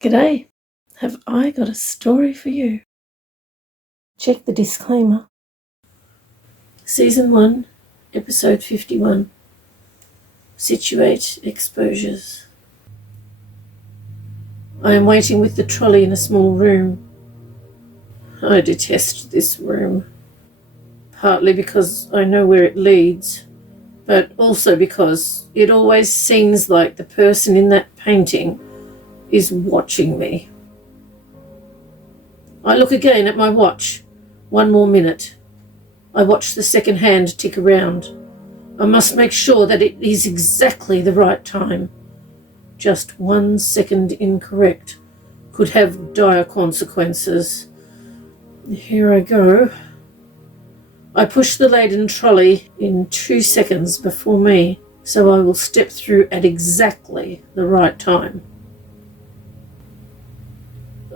G'day, have I got a story for you? Check the disclaimer. Season 1, Episode 51. Situate Exposures. I am waiting with the trolley in a small room. I detest this room, partly because I know where it leads, but also because it always seems like the person in that painting is watching me. I look again at my watch. 1 more minute. I watch the second hand tick around. I must make sure that it is exactly the right time. Just 1 second incorrect could have dire consequences. Here I go. I push the laden trolley in 2 seconds before me, so I will step through at exactly the right time.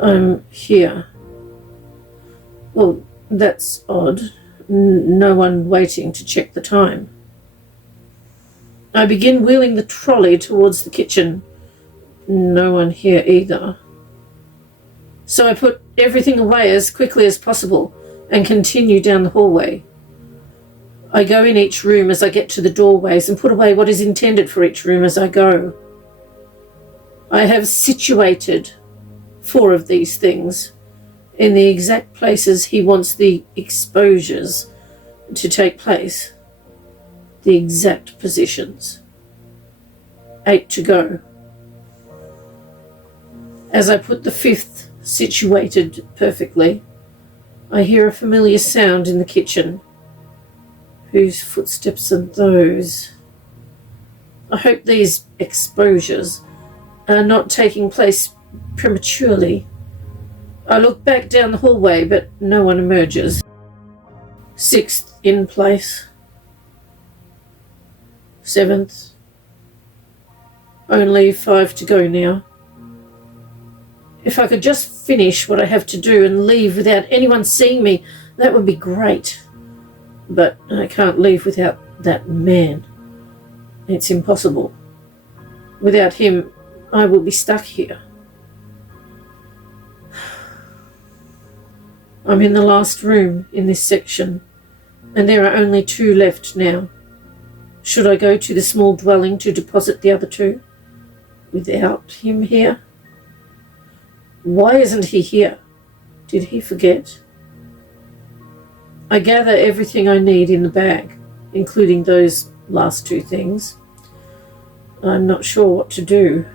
I'm here. Well, that's odd. No one waiting to check the time. I begin wheeling the trolley towards the kitchen. No one here either. So I put everything away as quickly as possible and continue down the hallway. I go in each room as I get to the doorways and put away what is intended for each room as I go. I have situated 4 of these things in the exact places he wants the exposures to take place. The exact positions. 8 to go. As I put the 5th situated perfectly, I hear a familiar sound in the kitchen. Whose footsteps are those? I hope these exposures are not taking place prematurely. I look back down the hallway, but no one emerges. 6th in place. 7th. Only 5 to go now. If I could just finish what I have to do and leave without anyone seeing me, that would be great. But I can't leave without that man. It's impossible. Without him, I will be stuck here. I'm in the last room in this section, and there are only 2 left now. Should I go to the small dwelling to deposit the other 2? Without him here? Why isn't he here? Did he forget? I gather everything I need in the bag, including those last 2 things. I'm not sure what to do.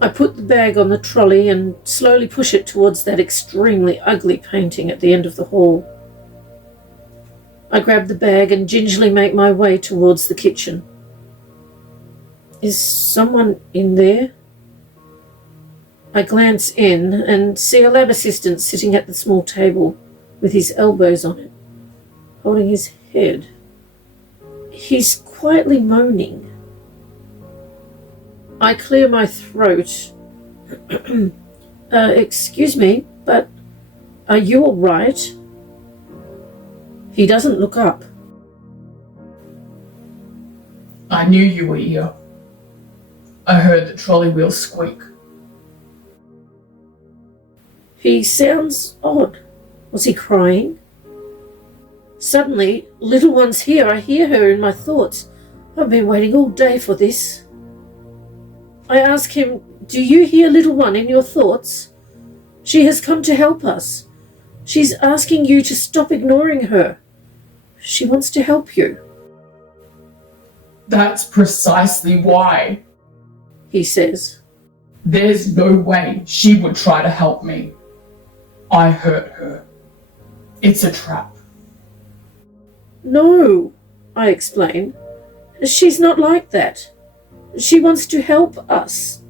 I put the bag on the trolley and slowly push it towards that extremely ugly painting at the end of the hall. I grab the bag and gingerly make my way towards the kitchen. Is someone in there? I glance in and see a lab assistant sitting at the small table with his elbows on it, holding his head. He's quietly moaning. I clear my throat. Excuse me, but are you all right? He doesn't look up. I knew you were here. I heard the trolley wheels squeak. He sounds odd. Was he crying? Suddenly, little one's here. I hear her in my thoughts. I've been waiting all day for this. I ask him, do you hear little one in your thoughts? She has come to help us. She's asking you to stop ignoring her. She wants to help you. That's precisely why. He says. There's no way she would try to help me. I hurt her. It's a trap. No, I explain. She's not like that. She wants to help us.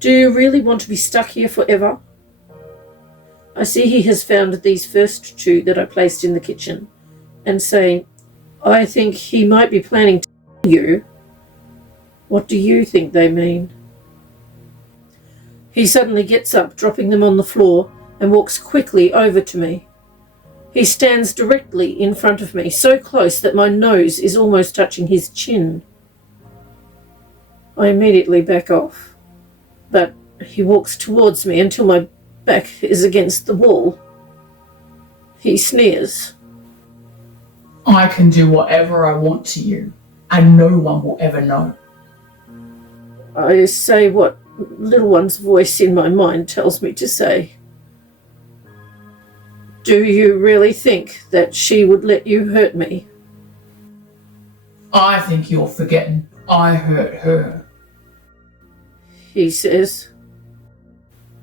Do you really want to be stuck here forever? I see he has found these first 2 that I placed in the kitchen and say, I think he might be planning to kill you. What do you think they mean? He suddenly gets up, dropping them on the floor, and walks quickly over to me. He stands directly in front of me, so close that my nose is almost touching his chin. I immediately back off, but He walks towards me until my back is against the wall. He sneers. I can do whatever I want to you, and no one will ever know. I say what little one's voice in my mind tells me to say. Do you really think that she would let you hurt me? I think you're forgetting I hurt her. He says.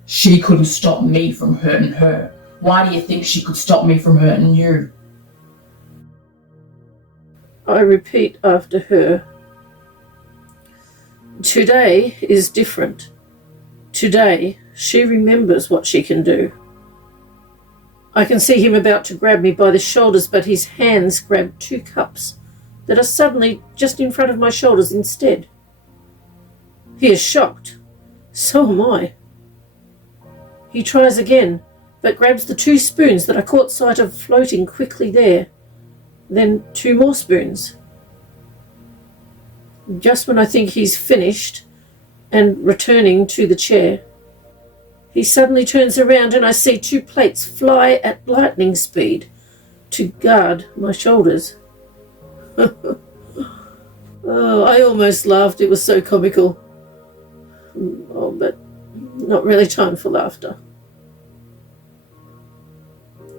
She couldn't stop me from hurting her. Why do you think she could stop me from hurting you? I repeat after her. Today is different. Today, she remembers what she can do. I can see him about to grab me by the shoulders, but his hands grab 2 cups that are suddenly just in front of my shoulders instead. He is shocked. So am I. He tries again, but grabs the 2 spoons that I caught sight of floating quickly there. Then 2 more spoons. Just when I think he's finished and returning to the chair, he suddenly turns around and I see 2 plates fly at lightning speed to guard my shoulders. Oh, I almost laughed. It was so comical. Oh, but not really time for laughter.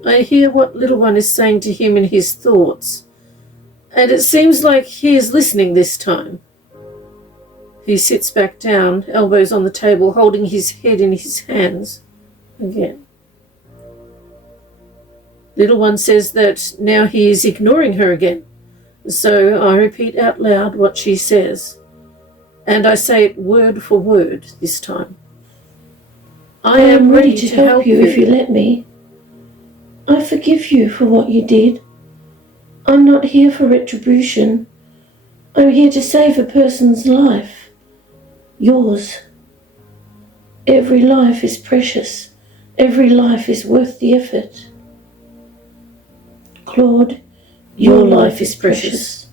I hear what little one is saying to him in his thoughts, and it seems like he is listening this time. He sits back down, elbows on the table, holding his head in his hands again. Little one says that now he is ignoring her again, so I repeat out loud what she says, and I say it word for word this time. I am ready to help you if you let me. I forgive you for what you did. I'm not here for retribution. I'm here to save a person's life. Yours. Every life is precious. Every life is worth the effort. Claude, your life is precious.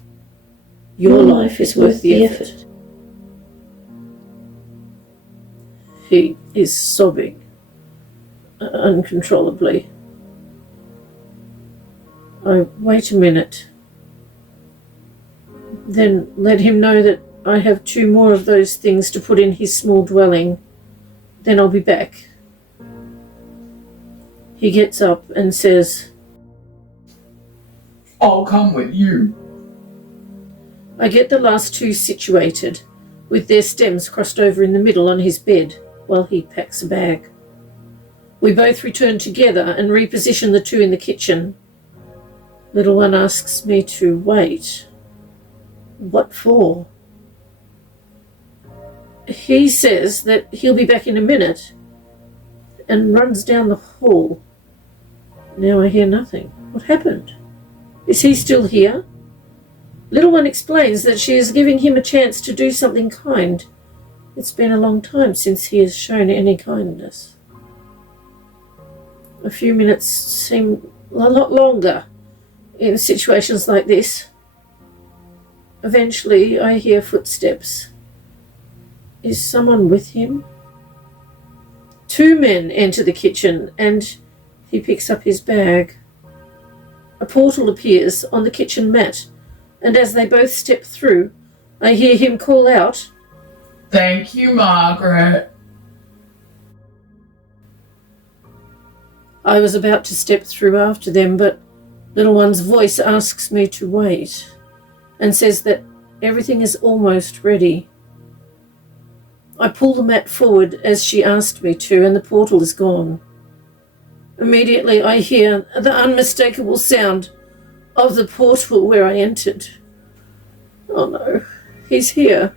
Your life is worth the effort. He is sobbing uncontrollably. I wait a minute, then let him know that I have 2 more of those things to put in his small dwelling. Then I'll be back. He gets up and says, I'll come with you. I get the last 2 situated, with their stems crossed over in the middle on his bed, while he packs a bag. We both return together and reposition the 2 in the kitchen. Little one asks me to wait. What for? He says that he'll be back in a minute and runs down the hall. Now I hear nothing. What happened? Is he still here? Little one explains that she is giving him a chance to do something kind. It's been a long time since he has shown any kindness. A few minutes seem a lot longer in situations like this. Eventually, I hear footsteps. Is someone with him? 2 men enter the kitchen, and he picks up his bag. A portal appears on the kitchen mat, and as they both step through, I hear him call out, Thank you, Margaret. I was about to step through after them, but little one's voice asks me to wait and says that everything is almost ready. I pull the mat forward as she asked me to, and the portal is gone. Immediately I hear the unmistakable sound of the portal where I entered. Oh no, he's here.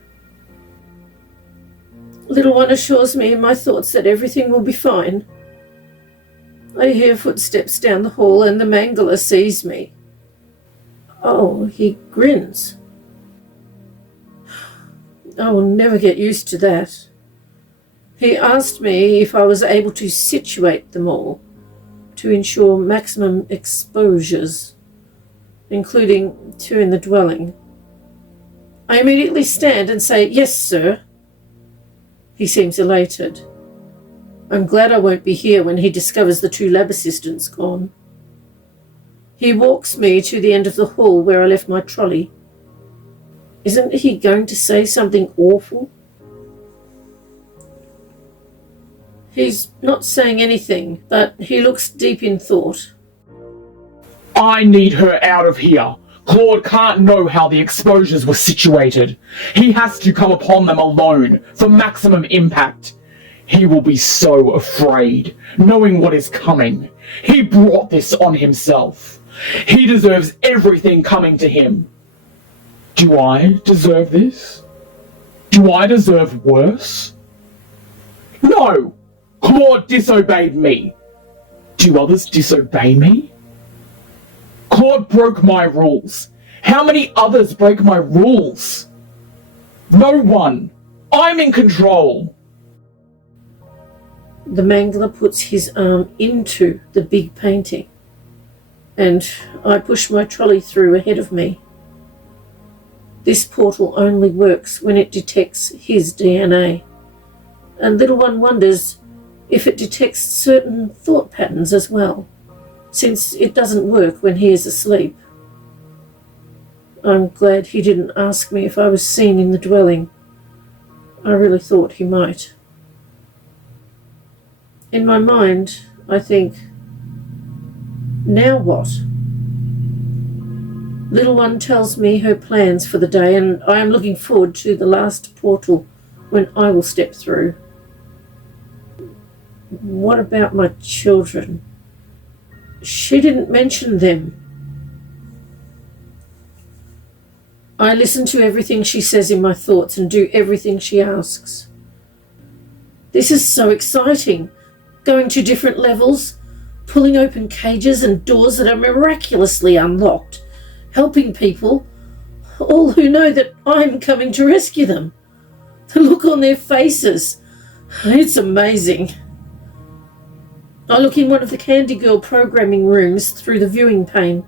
Little one assures me in my thoughts that everything will be fine. I hear footsteps down the hall and the mangler sees me. Oh, he grins. I will never get used to that. He asked me if I was able to situate them all to ensure maximum exposures, including 2 in the dwelling. I immediately stand and say, Yes, sir. He seems elated. I'm glad I won't be here when he discovers the 2 lab assistants gone. He walks me to the end of the hall where I left my trolley. Isn't he going to say something awful? He's not saying anything, but he looks deep in thought. I need her out of here. Claude can't know how the exposures were situated. He has to come upon them alone for maximum impact. He will be so afraid, knowing what is coming. He brought this on himself. He deserves everything coming to him. Do I deserve this? Do I deserve worse? No! Claude disobeyed me. Do others disobey me? Claude broke my rules. How many others break my rules? No one. I'm in control. The mangler puts his arm into the big painting, and I push my trolley through ahead of me. This portal only works when it detects his DNA, and little one wonders if it detects certain thought patterns as well, since it doesn't work when he is asleep. I'm glad he didn't ask me if I was seen in the dwelling. I really thought he might. In my mind, I think, now what? Little one tells me her plans for the day, and I am looking forward to the last portal when I will step through. What about my children? She didn't mention them. I listen to everything she says in my thoughts and do everything she asks. This is so exciting. Going to different levels, pulling open cages and doors that are miraculously unlocked, helping people, all who know that I'm coming to rescue them. The look on their faces, it's amazing. I look in one of the Candy Girl programming rooms through the viewing pane.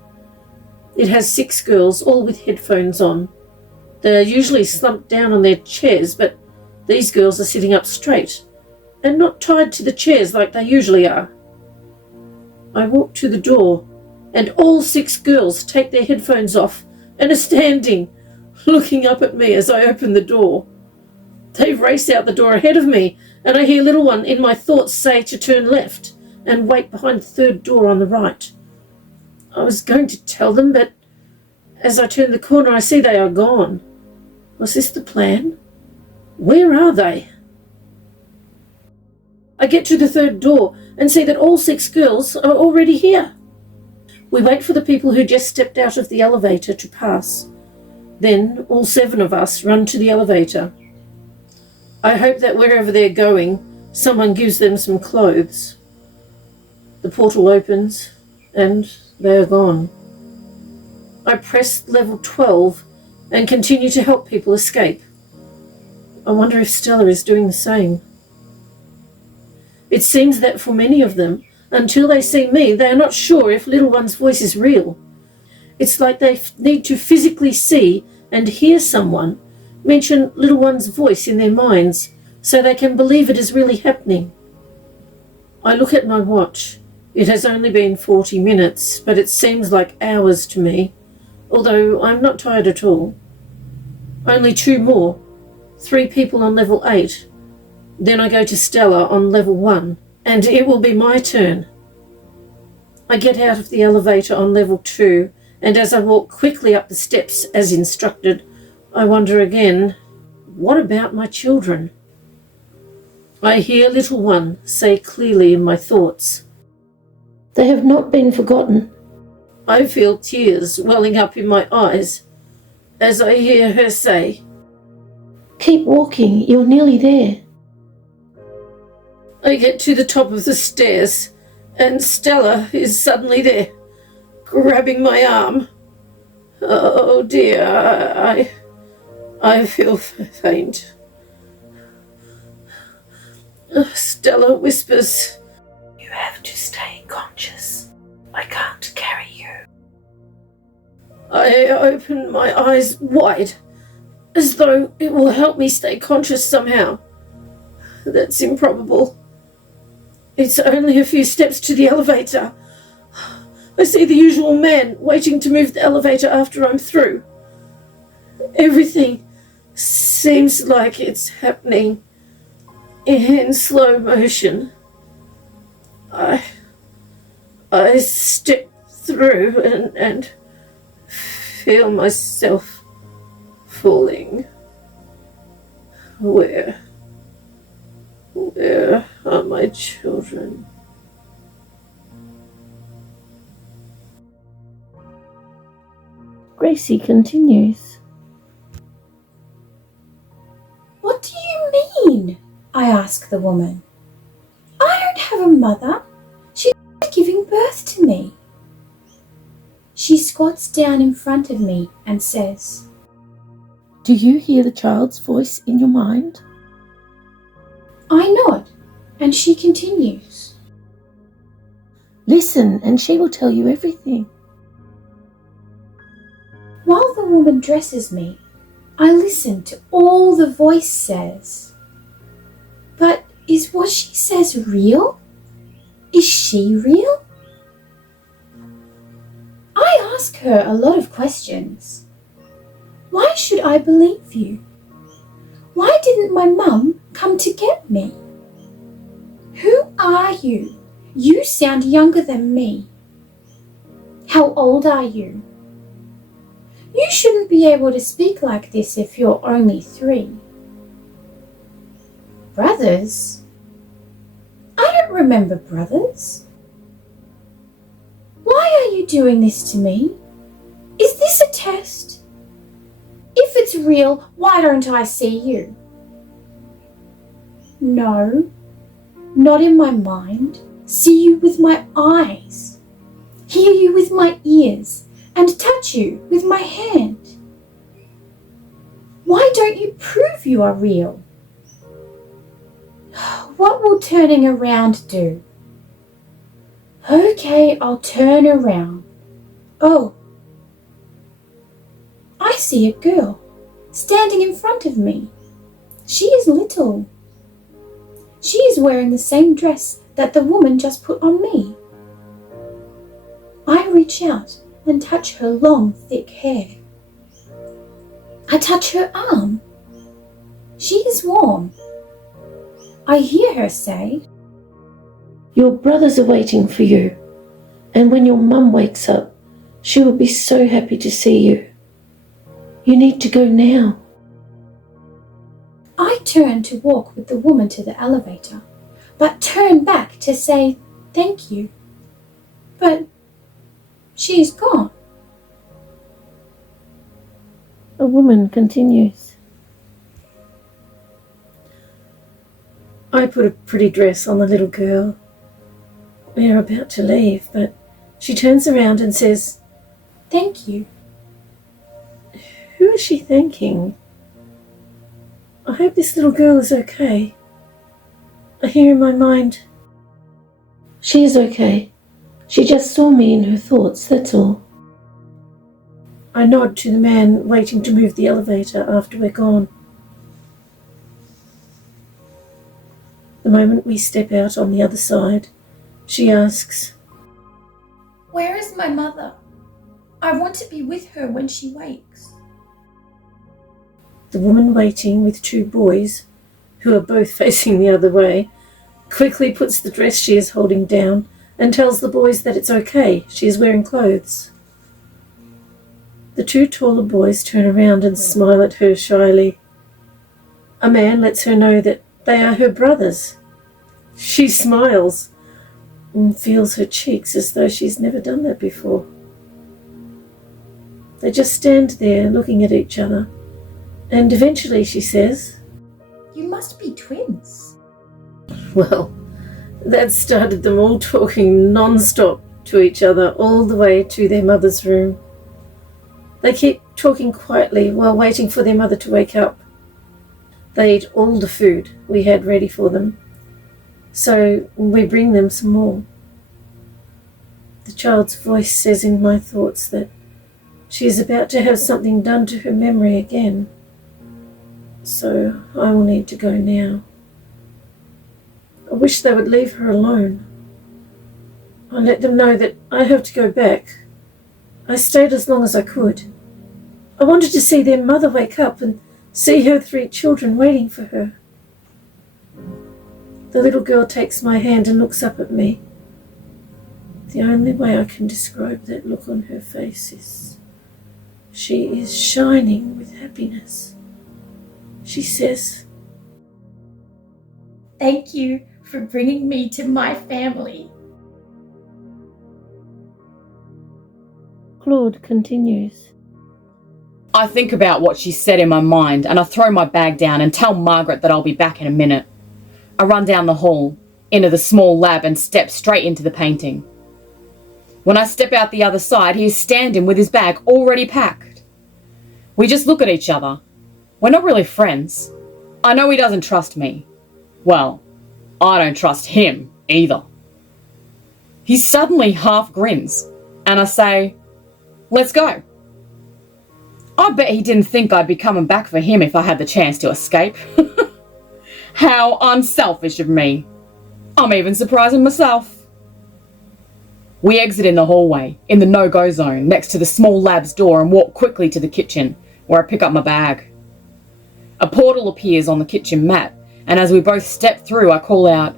It has 6 girls, all with headphones on. They're usually slumped down on their chairs, but these girls are sitting up straight and not tied to the chairs like they usually are. I walk to the door, and all 6 girls take their headphones off and are standing, looking up at me as I open the door. They race out the door ahead of me, and I hear little one in my thoughts say to turn left and wait behind the 3rd door on the right. I was going to tell them, but as I turn the corner I see they are gone. Was this the plan? Where are they? I get to the 3rd door and see that all 6 girls are already here. We wait for the people who just stepped out of the elevator to pass. Then all 7 of us run to the elevator. I hope that wherever they're going, someone gives them some clothes. The portal opens, and they are gone. I press level 12 and continue to help people escape. I wonder if Stella is doing the same. It seems that for many of them, until they see me, they are not sure if little one's voice is real. It's like they need to physically see and hear someone mention little one's voice in their minds so they can believe it is really happening. I look at my watch. It has only been 40 minutes, but it seems like hours to me, although I'm not tired at all. Only 2 more. 3 people on level 8. Then I go to Stella on level 1, and it will be my turn. I get out of the elevator on level 2, and as I walk quickly up the steps as instructed, I wonder again, what about my children? I hear little one say clearly in my thoughts, "They have not been forgotten." I feel tears welling up in my eyes as I hear her say, "Keep walking, you're nearly there." I get to the top of the stairs, and Stella is suddenly there, grabbing my arm. Oh dear, I feel faint. Stella whispers, "You have to stay conscious. I can't carry you." I open my eyes wide, as though it will help me stay conscious somehow. That's improbable. It's only a few steps to the elevator. I see the usual man waiting to move the elevator after I'm through. Everything seems like it's happening in slow motion. I step through and feel myself falling. Where are my children? Gracie continues. What do you mean? I ask the woman. I don't have a mother. She's giving birth to me. She squats down in front of me and says, Do you hear the child's voice in your mind? I nod, and she continues. Listen, and she will tell you everything. While the woman dresses me, I listen to all the voice says. But is what she says real? Is she real? I ask her a lot of questions. Why should I believe you? Why didn't my mum come to get me? Who are you? You sound younger than me. How old are you? You shouldn't be able to speak like this if you're only 3. Brothers? I don't remember brothers. Why are you doing this to me? Is this a test? If it's real, why don't I see you? No, not in my mind. See you with my eyes. Hear you with my ears. And touch you with my hand. Why don't you prove you are real? What will turning around do? Okay, I'll turn around. Oh, I see a girl standing in front of me. She is little. She is wearing the same dress that the woman just put on me. I reach out and touch her long, thick hair. I touch her arm. She is warm. I hear her say, Your brothers are waiting for you, and when your mum wakes up, she will be so happy to see you. You need to go now. I turn to walk with the woman to the elevator, but turn back to say thank you. But she's gone. A woman continues. I put a pretty dress on the little girl. We are about to leave, but she turns around and says, Thank you. Who is she thanking? I hope this little girl is okay. I hear in my mind, She is okay. She just saw me in her thoughts, that's all. I nod to the man waiting to move the elevator after we're gone. The moment we step out on the other side, she asks, Where is my mother? I want to be with her when she wakes. The woman waiting with 2 boys, who are both facing the other way, quickly puts the dress she is holding down and tells the boys that it's okay, she is wearing clothes. The 2 taller boys turn around and smile at her shyly. A man lets her know that they are her brothers. She smiles and feels her cheeks as though she's never done that before. They just stand there looking at each other, and eventually she says, You must be twins. Well, that started them all talking non-stop to each other all the way to their mother's room. They keep talking quietly while waiting for their mother to wake up. They eat all the food we had ready for them, so we bring them some more. The child's voice says in my thoughts that she is about to have something done to her memory again, so I will need to go now. I wish they would leave her alone. I let them know that I have to go back. I stayed as long as I could. I wanted to see their mother wake up and see her 3 children waiting for her. The little girl takes my hand and looks up at me. The only way I can describe that look on her face is she is shining with happiness. She says, "Thank you for bringing me to my family." Claude continues. I think about what she said in my mind, and I throw my bag down and tell Margaret that I'll be back in a minute. I run down the hall, into the small lab, and step straight into the painting. When I step out the other side, he is standing with his bag already packed. We just look at each other. We're not really friends. I know he doesn't trust me. Well, I don't trust him either. He suddenly half grins, and I say, "Let's go." I bet he didn't think I'd be coming back for him if I had the chance to escape. How unselfish of me. I'm even surprising myself. We exit in the hallway, in the no-go zone, next to the small lab's door, and walk quickly to the kitchen, where I pick up my bag. A portal appears on the kitchen mat, and as we both step through, I call out,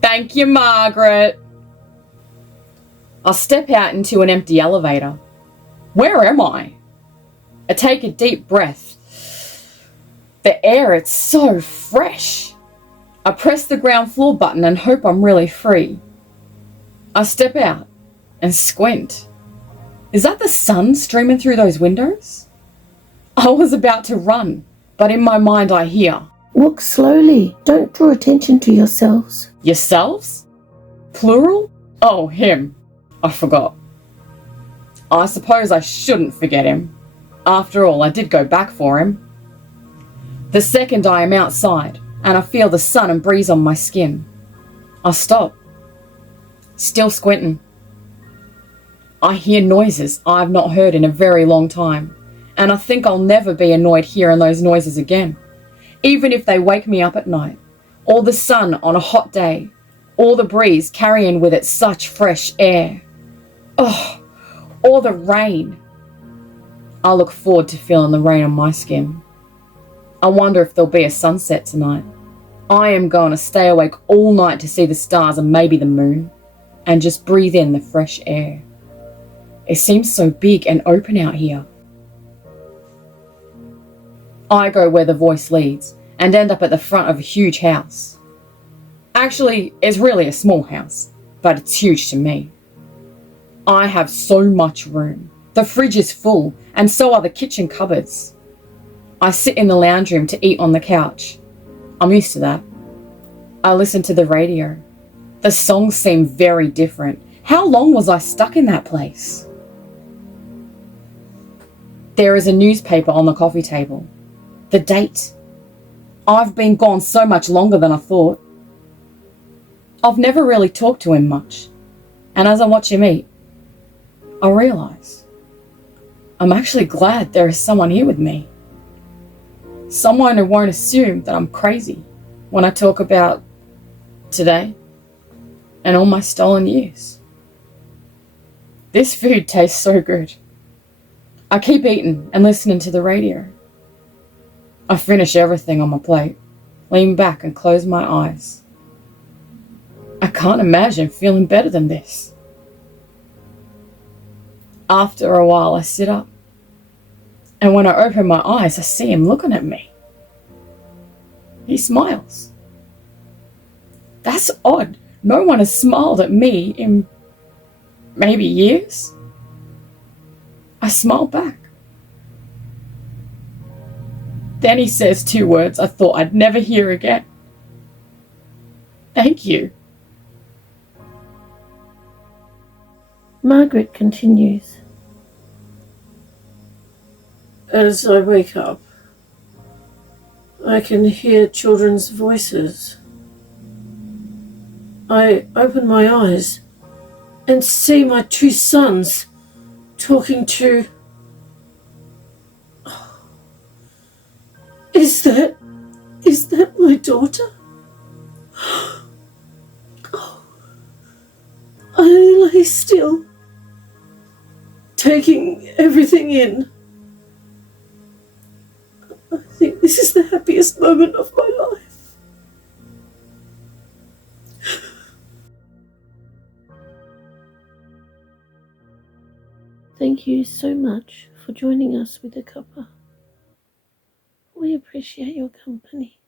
"Thank you, Margaret." I step out into an empty elevator. Where am I? I take a deep breath. The air, it's so fresh. I press the ground floor button and hope I'm really free. I step out and squint. Is that the sun streaming through those windows? I was about to run, but in my mind I hear, "Walk slowly. Don't draw attention to yourselves." "Yourselves? Plural? Oh, him. I forgot. I suppose I shouldn't forget him. After all, I did go back for him. The second I am outside, and I feel the sun and breeze on my skin, I stop, still squinting. I hear noises I've not heard in a very long time, and I think I'll never be annoyed hearing those noises again, even if they wake me up at night, or the sun on a hot day, or the breeze carrying with it such fresh air. Oh, or the rain. I look forward to feeling the rain on my skin. I wonder if there'll be a sunset tonight. I am going to stay awake all night to see the stars and maybe the moon, and just breathe in the fresh air. It seems so big and open out here. I go where the voice leads and end up at the front of a huge house. Actually, it's really a small house, but it's huge to me. I have so much room. The fridge is full, and so are the kitchen cupboards. I sit in the lounge room to eat on the couch. I'm used to that. I listen to the radio. The songs seem very different. How long was I stuck in that place? There is a newspaper on the coffee table. The date. I've been gone so much longer than I thought. I've never really talked to him much, and as I watch him eat, I realise I'm actually glad there is someone here with me. Someone who won't assume that I'm crazy when I talk about today and all my stolen years. This food tastes so good. I keep eating and listening to the radio. I finish everything on my plate, lean back and close my eyes. I can't imagine feeling better than this. After a while, I sit up, and when I open my eyes, I see him looking at me. He smiles. That's odd. No one has smiled at me in maybe years. I smile back. Then he says 2 words I thought I'd never hear again. Thank you. Margaret continues. As I wake up, I can hear children's voices. I open my eyes and see my 2 sons talking to... Is that my daughter? really still, taking everything in. I think this is the happiest moment of my life. Thank you so much for joining us with the cuppa. We appreciate your company.